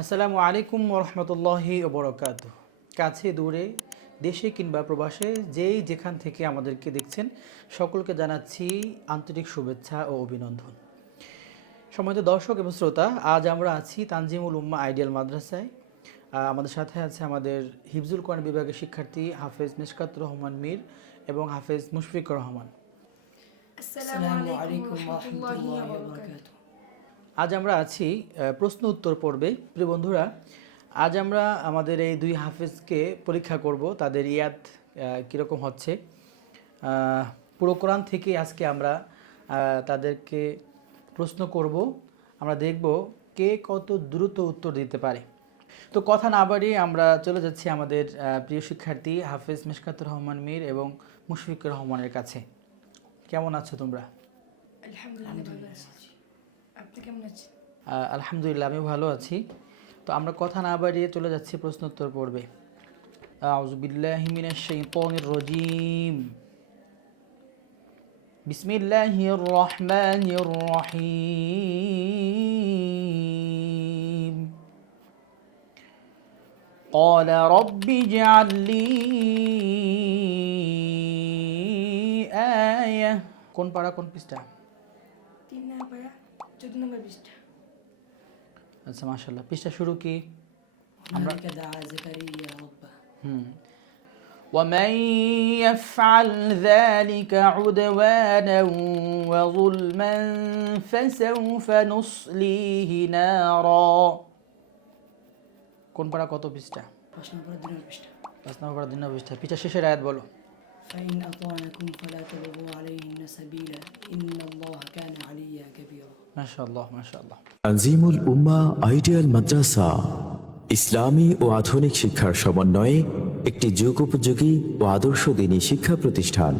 আসসালামু আলাইকুম ওরহমতুল্লাহি ওবরাকাতুহ। কাছে দূরে দেশে কিংবা প্রবাসে যেই যেখান থেকে আমাদেরকে দেখছেন সকলকে জানাচ্ছি আন্তরিক শুভেচ্ছা ও অভিনন্দন। সম্মানিত দর্শক এবং শ্রোতা, আজ আমরা আছি তানজিমুল উম্মাহ আইডিয়াল মাদ্রাসায়। আমাদের সাথে আছে আমাদের হিফজুল কোরআন বিভাগের শিক্ষার্থী হাফেজ মিশকাতুর রহমান মীর এবং হাফেজ মুশফিকুর রহমান। আসসালামু আলাইকুম ওয়া রাহমাতুল্লাহি ওয়া বারাকাতুহু। আজ আমরা আছি প্রশ্ন উত্তর পর্বে। প্রিয় বন্ধুরা, আজ আমরা আমাদের এই দুই হাফেজকে পরীক্ষা করব, তাদের ইয়াদ কীরকম হচ্ছে। পুরো কোরআন থেকে আজকে আমরা তাদেরকে প্রশ্ন করব, আমরা দেখব কে কত দ্রুত উত্তর দিতে পারে। তো কথা না বাড়িয়ে আমরা চলে যাচ্ছি আমাদের প্রিয় শিক্ষার্থী হাফেজ মিশকাতুর রহমান মীর এবং মুশফিকুর রহমানের কাছে। কেমন আছো তোমরা? আলহামদুলিল্লাহ ভালো আছি। আপনি কেমন আছেন? আলহামদুলিল্লাহ, আমি ভালো আছি। তো আমরা কথা না বাড়িয়ে চলে যাচ্ছি প্রশ্ন উত্তর পর্বে। আউযু বিল্লাহি মিনাশ শাইতানির রাজীম। বিসমিল্লাহির রহমানির রহিম। قال رب اجعل لي آية। কোন পারা কোন পৃষ্ঠা? 3 নম্বর পারা 14 নম্বর পৃষ্ঠা। আচ্ছা, মাশাআল্লাহ। পৃষ্ঠা শুরু কি? هنالك دعا زكريا ربه ومن يفعل ذلك عدوانا وظلما فسوف نصليه نارا। কোন পারা কত পৃষ্ঠা? 5 নম্বর 2 নম্বর পৃষ্ঠা। 5 নম্বর পারা 2 নম্বর পৃষ্ঠা। পৃষ্ঠা শেষের আয়াত বলো। فإن أطعنكم فلا تبغوا عليهن سبيلا إن الله كان عليا كبيرا। মাশাআল্লাহ মাশাআল্লাহ। তানজিমুল উম্মাহ আইডিয়াল মাদ্রাসা ইসলামী ও আধুনিক শিক্ষার সমন্বয়ে একটি যুগোপযোগী ও আদর্শ দ্বীনী শিক্ষা প্রতিষ্ঠান।